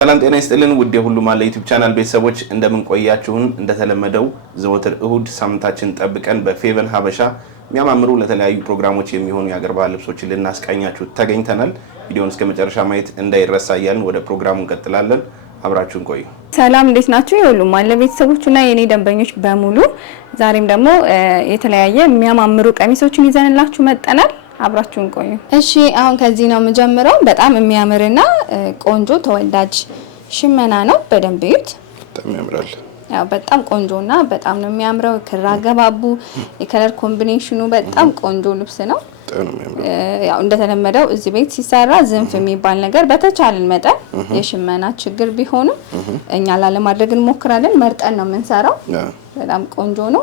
ሰላም ጤና ይስጥልን ውድ የሁሉ ማለ ዩቲዩብ ቻናል ቤተሰቦች እንደምን ቆያችሁን? እንደተለመደው ዘወትር እሁድ ሳምንታችን ጠብቀን በፌቨን ሀበሻ የሚያማምሩ ለተለያዩ ፕሮግራሞች የሚሆኑ የአገር ባህል ልብሶችን ልናስቃኛችሁ ተገኝተናል። ቪዲዮውን እስከ መጨረሻ ማየት እንዳይረሳ እያልን ወደ ፕሮግራሙ እንቀጥላለን። አብራችሁን ቆዩ። ሰላም እንዴት ናችሁ? የሁሉ ማለ ቤተሰቦችና የኔ ደንበኞች በሙሉ ዛሬም ደግሞ የተለያየ የሚያማምሩ ቀሚሶችን ይዘንላችሁ መጣናል። አብራችሁን ቆዩ። እሺ አሁን ከዚህ ነው የምጀምረው። በጣም የሚያምርና ቆንጆ ተወዳጅ ሽመና ነው። በደንብ እዩት። በጣም ያምራል። ያው በጣም ቆንጆና በጣም ነው የሚያምረው። ክር አገባቡ፣ የከለር ኮምቢኔሽኑ በጣም ቆንጆ ልብስ ነው። ያው እንደተለመደው እዚህ ቤት ሲሰራ ዝንፍ የሚባል ነገር በተቻለን መጠን የሽመና ችግር ቢሆንም እኛ ላለማድረግ እንሞክራለን። መርጠን ነው የምንሰራው። በጣም ቆንጆ ነው።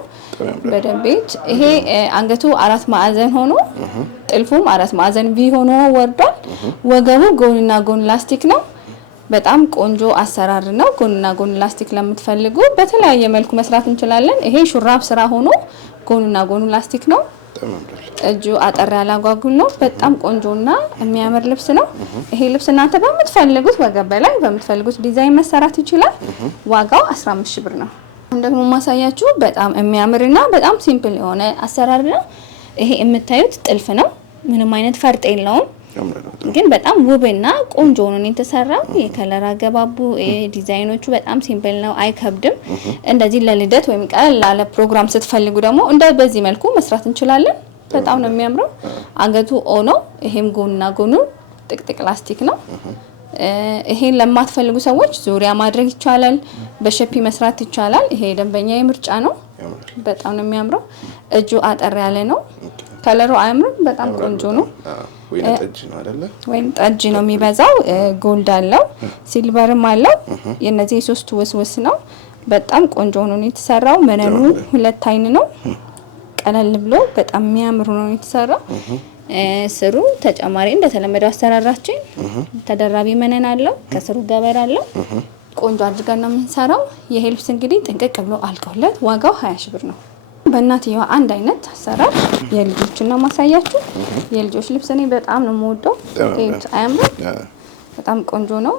በደንብ ይሄ አንገቱ 4 ማዕዘን ሆኖ ጥልፉም 4 ማዕዘን ቪ ሆኖ ወርዷል። ወገቡ ጎንና ጎን ላስቲክ ነው። በጣም ቆንጆ አሰራር ነው። ጎንና ጎን ላስቲክ ለምትፈልጉ በተለያየ መልኩ መስራት እንችላለን። ይሄ ሹራብ ስራ ሆኖ ጎንና ጎኑ ላስቲክ ነው። እጁ አጠር ያለ አጓጉል ነው። በጣም ቆንጆና የሚያምር ልብስ ነው። ይሄ ልብስ እናንተ በምትፈልጉት ወገብ ላይ በምትፈልጉት ዲዛይን መሰራት ይችላል። ዋጋው 15000 ብር ነው። አሁን ደግሞ ማሳያችሁ በጣም የሚያምርና በጣም ሲምፕል የሆነ አሰራር ነው። ይሄ የምታዩት ጥልፍ ነው። ምንም አይነት ፈርጥ የለውም፣ ግን በጣም ውብና ቆንጆ ነው የተሰራው። የከለር አገባቡ ዲዛይኖቹ በጣም ሲምፕል ነው፣ አይከብድም። እንደዚህ ለልደት ወይም ቀለል ላለ ፕሮግራም ስትፈልጉ ደግሞ በዚህ መልኩ መስራት እንችላለን። በጣም ነው የሚያምረው። አንገቱ ኦ ነው። ይሄም ጎንና ጎኑ ጥቅጥቅ ላስቲክ ነው። ይሄን ለማትፈልጉ ሰዎች ዙሪያ ማድረግ ይቻላል፣ በሸፒ መስራት ይቻላል። ይሄ ደንበኛ ምርጫ ነው። በጣም ነው የሚያምረው። እጁ አጠር ያለ ነው። ከለሩ አያምርም? በጣም ቆንጆ ነው። ወይም ጠጅ ነው የሚበዛው። ጎልድ አለው፣ ሲልቨርም አለው። የነዚህ ሶስቱ ውስውስ ነው። በጣም ቆንጆ ነው የተሰራው። መነኑ 2 አይን ነው። ቀለል ብሎ በጣም የሚያምር ነው የተሰራው። ስሩ ተጨማሪ እንደተለመደው አሰራራችን ተደራቢ መነን አለው። ከስሩ ገበር አለው። ቆንጆ አድርገን ነው የምንሰራው። ይሄ ልብስ እንግዲህ ጥንቅቅ ብሎ አልቆለት ዋጋው 20000 ብር ነው። በእናትየዋ አንድ አይነት አሰራር የልጆችን ነው ማሳያችሁ። የልጆች ልብስ እኔ በጣም ነው የምወደው። አያምርም? በጣም ቆንጆ ነው።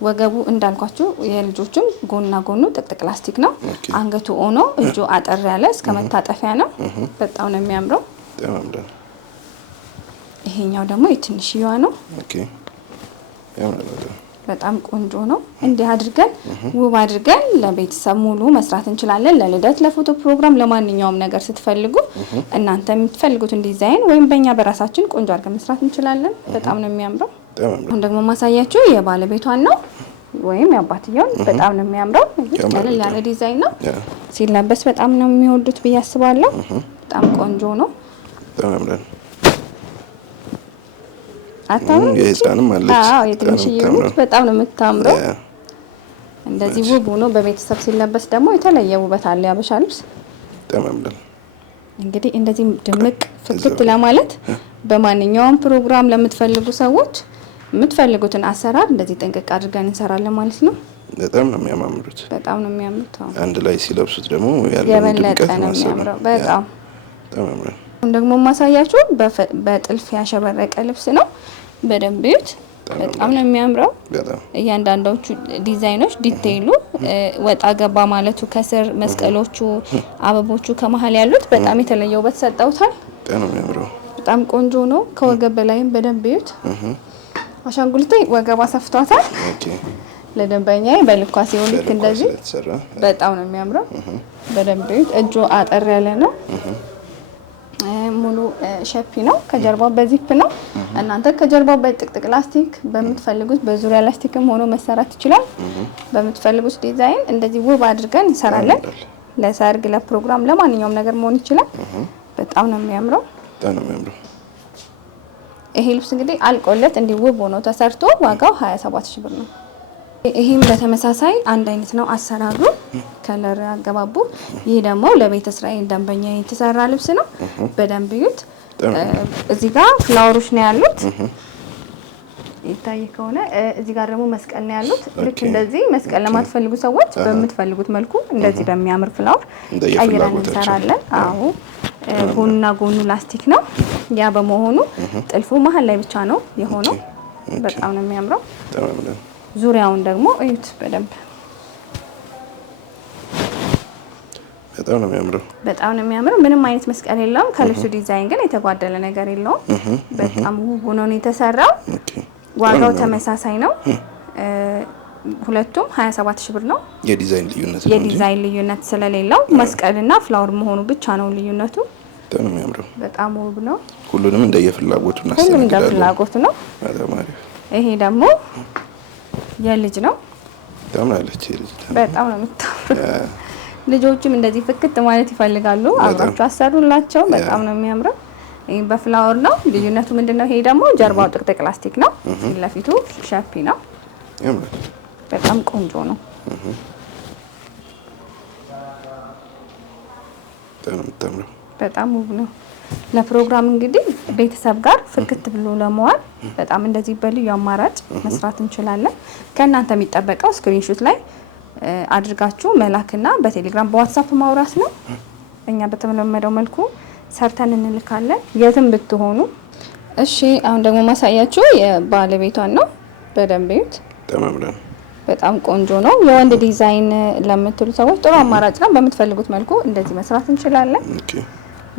ወገቡ እንዳልኳችሁ የልጆችም ጎንና ጎኑ ጥቅጥቅ ላስቲክ ነው። አንገቱ ኦኖ፣ እጁ አጠር ያለ እስከ መታጠፊያ ነው። በጣም ነው የሚያምረው። ይሄኛው ደግሞ የትንሽዬዋ ነው። በጣም ቆንጆ ነው። እንዲህ አድርገን ውብ አድርገን ለቤተሰብ ሙሉ መስራት እንችላለን። ለልደት፣ ለፎቶ ፕሮግራም፣ ለማንኛውም ነገር ስትፈልጉ እናንተ የምትፈልጉትን ዲዛይን ወይም በእኛ በራሳችን ቆንጆ አድርገን መስራት እንችላለን። በጣም ነው የሚያምረው። አሁን ደግሞ ማሳያችሁ የባለቤቷን ነው ወይም የአባትየውን። በጣም ነው የሚያምረው። ቀለል ያለ ዲዛይን ነው። ሲለበስ በጣም ነው የሚወዱት ብዬ አስባለሁ። በጣም ቆንጆ ነው። አታምሩ? የህፃንም አለች። አዎ የትንሽዬው በጣም ነው የምታምረው። እንደዚህ ውብ ሆኖ በቤተሰብ ሲለበስ ደግሞ የተለየ ውበት አለ ያበሻ ልብስ። እንግዲህ እንደዚህ ድምቅ ፍክት ለማለት በማንኛውም ፕሮግራም ለምትፈልጉ ሰዎች የምትፈልጉትን አሰራር እንደዚህ ጥንቅቅ አድርገን እንሰራለን ማለት ነው። በጣም ነው የሚያማምሩት። በጣም ነው የሚያምሩት። አንድ ላይ ሲለብሱት ደግሞ ያለው የበለጠ ነው የሚያምረው። በጣም ያምራል። ደግሞ ማሳያችሁ በጥልፍ ያሸበረቀ ልብስ ነው። በደንብ እዩት። በጣም ነው የሚያምረው። እያንዳንዶቹ ዲዛይኖች ዲቴይሉ ወጣ ገባ ማለቱ ከስር መስቀሎቹ፣ አበቦቹ ከመሀል ያሉት በጣም የተለየ ውበት ሰጠውታል። በጣም ነው የሚያምረው። በጣም ቆንጆ ነው። ከወገብ በላይም በደንብ እዩት። አሻንጉሊቴ ወገባ ሰፍቷታል። ለደንበኛዬ በልኳ ሲሆን ልክ እንደዚህ በጣም ነው የሚያምረው። በደንብ እዩት። እጁ አጠር ያለ ነው። ሙሉ ሸፒ ነው። ከጀርባው በዚፕ ነው። እናንተ ከጀርባው በጥቅጥቅ ላስቲክ በምትፈልጉት በዙሪያ ላስቲክም ሆኖ መሰራት ይችላል። በምትፈልጉት ዲዛይን እንደዚህ ውብ አድርገን እንሰራለን። ለሰርግ፣ ለፕሮግራም፣ ለማንኛውም ነገር መሆን ይችላል። በጣም ነው የሚያምረው። ይሄ ልብስ እንግዲህ አልቆለት እንዲህ ውብ ሆኖ ተሰርቶ ዋጋው 27000 ብር ነው። ይሄም በተመሳሳይ አንድ አይነት ነው አሰራሩ፣ ከለር አገባቡ። ይሄ ደግሞ ለቤተ እስራኤል ደንበኛ የተሰራ ልብስ ነው። በደንብ እዩት። እዚህ ጋር ፍላወሮች ነው ያሉት። ይታይ ከሆነ እዚህ ጋር ደግሞ መስቀል ነው ያሉት። ልክ እንደዚህ መስቀል ለማትፈልጉ ሰዎች በምትፈልጉት መልኩ እንደዚህ በሚያምር ፍላወር ቀይረን እንሰራለን። አዎ ጎንና ጎኑ ላስቲክ ነው። ያ በመሆኑ ጥልፉ መሀል ላይ ብቻ ነው የሆነው። በጣም ነው የሚያምረው። ዙሪያውን ደግሞ እዩት በደንብ በጣም ነው የሚያምረው። ምንም አይነት መስቀል የለውም። ከልብሱ ዲዛይን ግን የተጓደለ ነገር የለውም። በጣም ውብ ሆኖ ነው የተሰራው። ዋጋው ተመሳሳይ ነው። ሁለቱም 27 ሺህ ብር ነው። የዲዛይን ልዩነት ስለሌለው መስቀልና ፍላወር መሆኑ ብቻ ነው ልዩነቱ። በጣም ነው የሚያምረው። በጣም ውብ ነው። ሁሉንም እንደየፍላጎቱ እናስተናግዳለን። ሁሉም እንደፍላጎቱ ነው። ይሄ ደግሞ የልጅ ነው። በጣም ነው የምታምረው። ልጆችም እንደዚህ ፍክት ማለት ይፈልጋሉ። አብራችሁ አሰሩላቸው። በጣም ነው የሚያምረው። ይሄ በፍላወር ነው። ልዩነቱ ምንድነው? ይሄ ደግሞ ጀርባው ጥቅጥቅ ላስቲክ ነው። ፊት ለፊቱ ሸፒ ነው። በጣም ቆንጆ ነው። በጣም ውብ ነው። ለፕሮግራም እንግዲህ ቤተሰብ ጋር ፍክት ብሎ ለመዋል በጣም እንደዚህ በልዩ አማራጭ መስራት እንችላለን። ከእናንተ የሚጠበቀው ስክሪንሾት ላይ አድርጋችሁ መላክና በቴሌግራም በዋትስአፕ ማውራት ነው። እኛ በተለመደው መልኩ ሰርተን እንልካለን የትም ብትሆኑ። እሺ አሁን ደግሞ ማሳያችሁ የባለቤቷን ነው። በደንብ እዩት። በጣም ቆንጆ ነው። የወንድ ዲዛይን ለምትሉ ሰዎች ጥሩ አማራጭ ነው። በምትፈልጉት መልኩ እንደዚህ መስራት እንችላለን።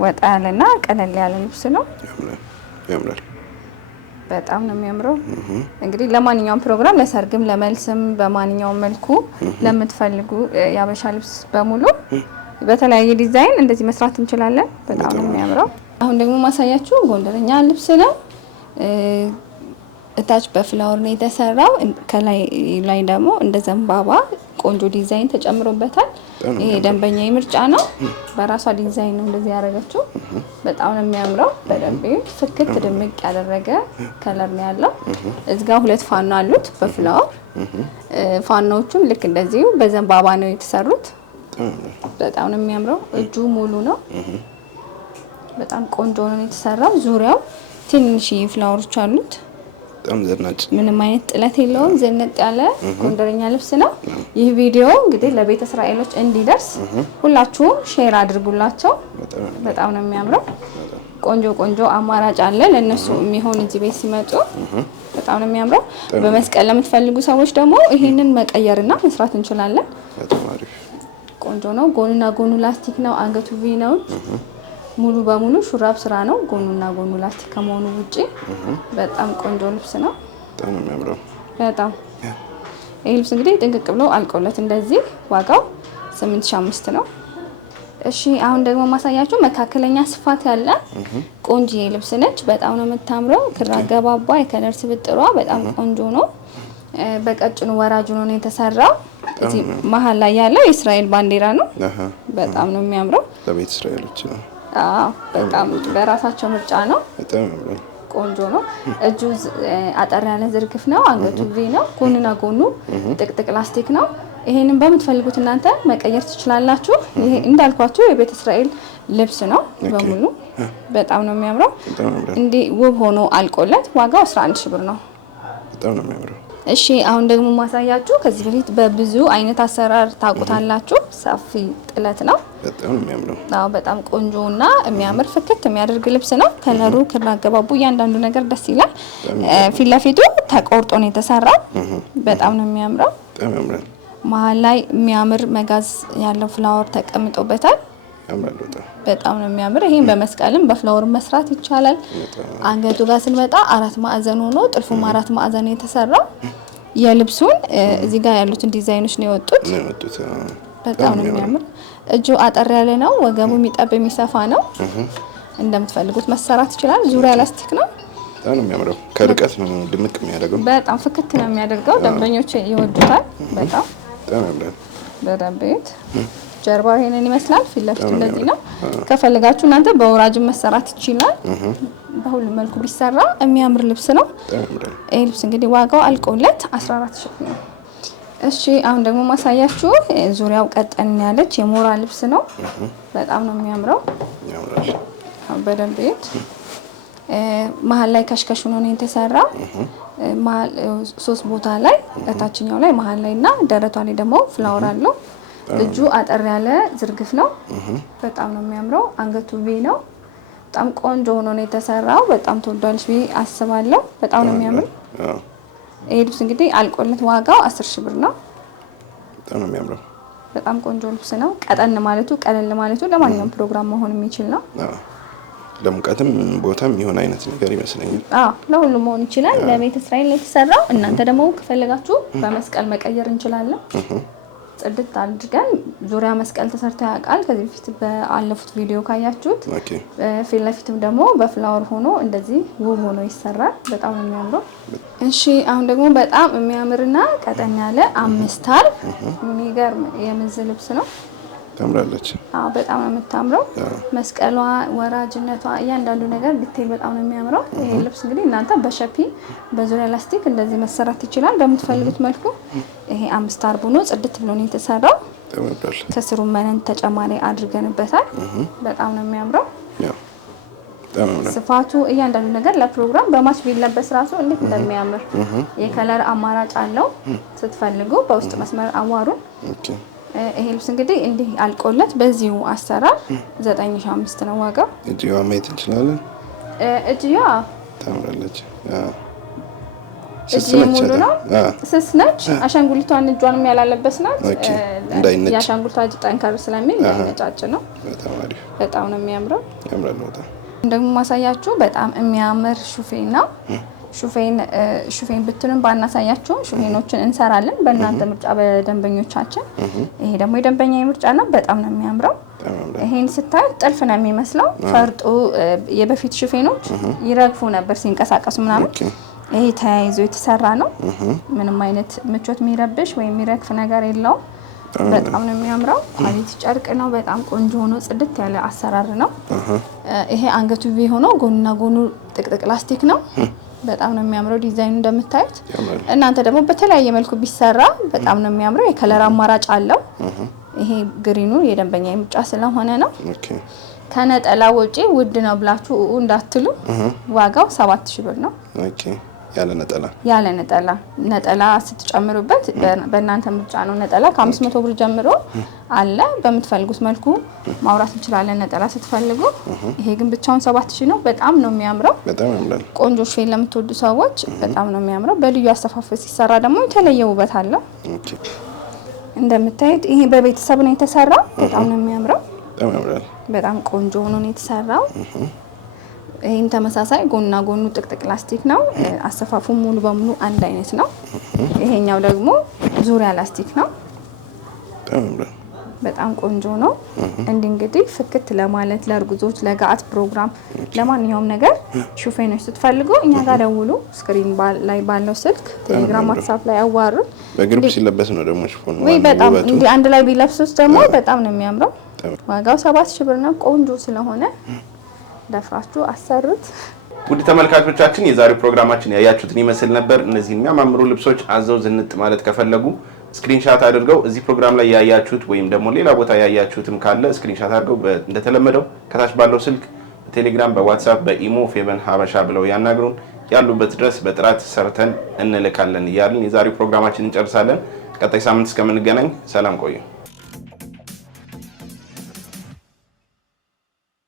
ወጣ ያለና ቀለል ያለ ልብስ ነው። ያምራል። በጣም ነው የሚያምረው። እንግዲህ ለማንኛውም ፕሮግራም ለሰርግም፣ ለመልስም በማንኛውም መልኩ ለምትፈልጉ የአበሻ ልብስ በሙሉ በተለያየ ዲዛይን እንደዚህ መስራት እንችላለን። በጣም ነው የሚያምረው። አሁን ደግሞ ማሳያችሁ ጎንደረኛ ልብስ ነው። እታች በፍላወር ነው የተሰራው። ከላይ ላይ ደግሞ እንደ ዘንባባ ቆንጆ ዲዛይን ተጨምሮበታል። ይሄ ደንበኛ ምርጫ ነው። በራሷ ዲዛይን ነው እንደዚህ ያደረገችው። በጣም ነው የሚያምረው። በደንብ ፍክት ድምቅ ያደረገ ከለር ነው ያለው። እዚህ ጋር 2 ፋኖ አሉት በፍላወር። ፋኖዎቹም ልክ እንደዚሁ በዘንባባ ነው የተሰሩት። በጣም ነው የሚያምረው። እጁ ሙሉ ነው። በጣም ቆንጆ ነው የተሰራው። ዙሪያው ትንሽ ፍላወሮች አሉት። በጣም ዘናጭ፣ ምንም አይነት ጥለት የለውም። ዘነጥ ያለ ጎንደረኛ ልብስ ነው። ይህ ቪዲዮ እንግዲህ ለቤተ እስራኤሎች እንዲደርስ ሁላችሁም ሼር አድርጉላቸው። በጣም ነው የሚያምረው። ቆንጆ አማራጭ አለ ለነሱ የሚሆን እዚህ ቤት ሲመጡ። በጣም ነው የሚያምረው። በመስቀል ለምትፈልጉ ሰዎች ደግሞ ይሄንን መቀየርና መስራት እንችላለን። ቆንጆ ነው። ጎንና ጎኑ ላስቲክ ነው። አንገቱ ቪ ነው። ሙሉ በሙሉ ሹራብ ስራ ነው። ጎኑና ጎኑ ላስቲክ ከመሆኑ ውጪ በጣም ቆንጆ ልብስ ነው። በጣም ነው የሚያምረው። በጣም ይህ ልብስ እንግዲህ ጥንቅቅ ብሎ አልቆለት እንደዚህ ዋጋው 8500 ነው። እሺ አሁን ደግሞ ማሳያችሁ መካከለኛ ስፋት ያለ ቆንጆ ልብስ ነች። በጣም ነው የምታምረው። ክር አገባቧ፣ የከለር ስብጥሯ በጣም ቆንጆ ነው። በቀጭኑ ወራጅ ነው የተሰራው። እዚህ መሀል ላይ ያለው የእስራኤል ባንዲራ ነው። በጣም ነው የሚያምረው። ለቤተ እስራኤሎች ነው። በጣም በራሳቸው ምርጫ ነው። በጣም ቆንጆ ነው። እጁ አጠር ያለ ዝርግፍ ነው። አንገቱ ቪ ነው። ጎንና ጎኑ ጥቅጥቅ ላስቲክ ነው። ይሄንን በምትፈልጉት እናንተ መቀየር ትችላላችሁ። ይሄ እንዳልኳችሁ የቤተ እስራኤል ልብስ ነው በሙሉ። በጣም ነው የሚያምረው። እንዲህ ውብ ሆኖ አልቆለት ዋጋው 11 ሺህ ብር ነው። በጣም ነው የሚያምረው። እሺ አሁን ደግሞ ማሳያችሁ ከዚህ በፊት በብዙ አይነት አሰራር ታውቁታላችሁ። ሰፊ ጥለት ነው። በጣም ነው የሚያምረው። አዎ በጣም ቆንጆና የሚያምር ፍክት የሚያደርግ ልብስ ነው። ከለሩ፣ ክር አገባቡ፣ እያንዳንዱ ነገር ደስ ይላል። ፊት ለፊቱ ተቆርጦ ነው የተሰራው። በጣም ነው የሚያምረው። በጣም ያምራል። መሀል ላይ የሚያምር መጋዝ ያለው ፍላወር ተቀምጦበታል። በጣም ነው የሚያምር። ይሄን በመስቀልም በፍላወር መስራት ይቻላል። አንገቱ ጋር ስንመጣ 4 ማዕዘን ሆኖ ጥልፉም 4 ማዕዘን የተሰራው የልብሱን እዚህ ጋር ያሉትን ዲዛይኖች ነው የወጡት። በጣም ነው የሚያምር። እጁ አጠር ያለ ነው። ወገቡ የሚጠብ የሚሰፋ ነው። እንደምትፈልጉት መሰራት ይችላል። ዙሪያ ላስቲክ ነው። በጣም ነው የሚያምረው። ከርቀት ነው ድምቅ የሚያደርገው። በጣም ፍክት ነው የሚያደርገው። ደንበኞች ይወዱታል። በጣም ያምራል። በደንብ ጀርባው ይሄንን ይመስላል። ፊት ለፊቱ እንደዚህ ነው። ከፈለጋችሁ እናንተ በወራጅም መሰራት ይችላል። በሁሉም መልኩ ቢሰራ የሚያምር ልብስ ነው። ይሄ ልብስ እንግዲህ ዋጋው አልቆለት 14 ሺህ ነው። እሺ አሁን ደግሞ ማሳያችሁ ዙሪያው ቀጠን ያለች የሞራ ልብስ ነው። በጣም ነው የሚያምረው። በደንብ መሀል ላይ ከሽከሽ ሆኖ ነው የተሰራው። መሀል 3 ቦታ ላይ እታችኛው ላይ መሀል ላይ እና ደረቷ ላይ ደግሞ ፍላወር አለው። እጁ አጠር ያለ ዝርግፍ ነው። በጣም ነው የሚያምረው። አንገቱ ቪ ነው። በጣም ቆንጆ ሆኖ ነው የተሰራው። በጣም ተወዷልሽ ብዬ አስባለሁ። በጣም ነው የሚያምር። ይሄ ልብስ እንግዲህ አልቆለት ዋጋው 10,000 ብር ነው። በጣም ነው የሚያምረው። በጣም ቆንጆ ልብስ ነው። ቀጠን ማለቱ ቀለል ማለቱ ለማንኛውም ፕሮግራም መሆን የሚችል ነው። ለሙቀትም ቦታም ይሆን አይነት ነገር ይመስለኛል። ለሁሉም መሆን ይችላል። ለቤተ እስራኤል ላይ የተሰራው እናንተ ደግሞ ከፈለጋችሁ በመስቀል መቀየር እንችላለን። ጽድት አድርገን ዙሪያ መስቀል ተሰርቶ ያውቃል። ከዚህ በፊት በአለፉት ቪዲዮ ካያችሁት ፊት ለፊትም ደግሞ በፍላወር ሆኖ እንደዚህ ውብ ሆኖ ይሰራል። በጣም ነው የሚያምረው። እሺ አሁን ደግሞ በጣም የሚያምርና ቀጠን ያለ 5 አርብ የሚገርም የምዝ ልብስ ነው። ታምራለች። በጣም ነው የምታምረው። መስቀሏ፣ ወራጅነቷ፣ እያንዳንዱ ነገር ዲቴል በጣም ነው የሚያምረው። ይሄ ልብስ እንግዲህ እናንተ በሸፒ በዙሪያ ላስቲክ እንደዚህ መሰራት ይችላል በምትፈልጉት መልኩ። ይሄ 5 አርብ ነው፣ ጽድት ብሎ ነው የተሰራው። ከስሩ መነን ተጨማሪ አድርገንበታል። በጣም ነው የሚያምረው። ስፋቱ፣ እያንዳንዱ ነገር ለፕሮግራም በማች ቢለበስ ራሱ እንዴት እንደሚያምር የከለር አማራጭ አለው። ስትፈልጉ በውስጥ መስመር አዋሩን። ይሄ ልብስ እንግዲህ እንዲህ አልቆለት በዚሁ አሰራር 9,500 ነው ዋጋው። እጅዋ ማየት እንችላለን። እጅዋ ታምራለች። እጅ ሙሉ ነው። ስስ ነች። አሻንጉሊቷን እጇንም ያላለበስናት እንዳይነጭ የአሻንጉሊቷ እጅ ጠንከር ስለሚል ነጫጭ ነው። በጣም ነው የሚያምረው። ያምራል በጣም። ደግሞ ማሳያችሁ በጣም የሚያምር ሹፌን ነው። ሹፌን ብትሉን ባናሳያችሁ ሹፌኖችን እንሰራለን በእናንተ ምርጫ በደንበኞቻችን። ይሄ ደግሞ የደንበኛ ምርጫ ነው። በጣም ነው የሚያምረው። ይሄን ስታዩት ጥልፍ ነው የሚመስለው። ፈርጡ የበፊት ሹፌኖች ይረግፉ ነበር ሲንቀሳቀሱ ምናምን። ይሄ ተያይዞ የተሰራ ነው። ምንም አይነት ምቾት የሚረብሽ ወይም የሚረግፍ ነገር የለውም። በጣም ነው የሚያምረው። ኳሊቲ ጨርቅ ነው። በጣም ቆንጆ ሆኖ ጽድት ያለ አሰራር ነው። ይሄ አንገቱ ቪ ሆኖ ጎንና ጎኑ ጥቅጥቅ ላስቲክ ነው። በጣም ነው የሚያምረው ዲዛይኑ እንደምታዩት። እናንተ ደግሞ በተለያየ መልኩ ቢሰራ በጣም ነው የሚያምረው። የከለር አማራጭ አለው። ይሄ ግሪኑ የደንበኛ ምርጫ ስለሆነ ነው። ከነጠላ ወጪ ውድ ነው ብላችሁ እንዳትሉ። ዋጋው 7,000 ብር ነው። ያለ ነጠላ ስትጨምሩበት በእናንተ ምርጫ ነው። ነጠላ ከ500 ብር ጀምሮ አለ። በምትፈልጉት መልኩ ማውራት እንችላለን ነጠላ ስትፈልጉ። ይሄ ግን ብቻውን 7,000 ነው። በጣም ነው የሚያምረው። ቆንጆ ሹፌን ለምትወዱ ሰዎች በጣም ነው የሚያምረው። በልዩ አስተፋፈር ሲሰራ ደግሞ የተለየ ውበት አለው። እንደምታዩት ይሄ በቤተሰብ ነው የተሰራው። በጣም ነው የሚያምረው። በጣም ቆንጆ ሆኖ ነው የተሰራው። ይሄም ተመሳሳይ ጎንና ጎኑ ጥቅጥቅ ላስቲክ ነው። አሰፋፉ ሙሉ በሙሉ አንድ አይነት ነው። ይሄኛው ደግሞ ዙሪያ ላስቲክ ነው። በጣም ቆንጆ ነው። እንግዲህ ፍክት ለማለት ለእርጉዞች፣ ለጋት ፕሮግራም፣ ለማንኛውም ነገር ሹፌኖች ስትፈልጉ እኛ ጋር ደውሉ። ስክሪን ላይ ባለው ስልክ ቴሌግራም፣ ዋትስአፕ ላይ አዋሩ። በግሩፕ ሲለበስ ነው ደግሞ ሹፌን ወይ በጣም እንዴ አንድ ላይ ቢለብሱት ደግሞ በጣም ነው የሚያምረው። ዋጋው 7,000 ብር ነው። ቆንጆ ስለሆነ ደፍራችሁ አሰሩት። ውድ ተመልካቾቻችን የዛሬው ፕሮግራማችን ያያችሁትን ይመስል ነበር። እነዚህ የሚያማምሩ ልብሶች አዘው ዝንጥ ማለት ከፈለጉ ስክሪንሻት አድርገው እዚህ ፕሮግራም ላይ ያያችሁት ወይም ደግሞ ሌላ ቦታ ያያችሁትም ካለ ስክሪንሻት አድርገው እንደተለመደው ከታች ባለው ስልክ በቴሌግራም፣ በዋትስአፕ፣ በኢሞ ፌቨን ሀበሻ ብለው ያናግሩን። ያሉበት ድረስ በጥራት ሰርተን እንልካለን እያልን የዛሬው ፕሮግራማችን እንጨርሳለን። ቀጣይ ሳምንት እስከምንገናኝ ሰላም ቆዩ።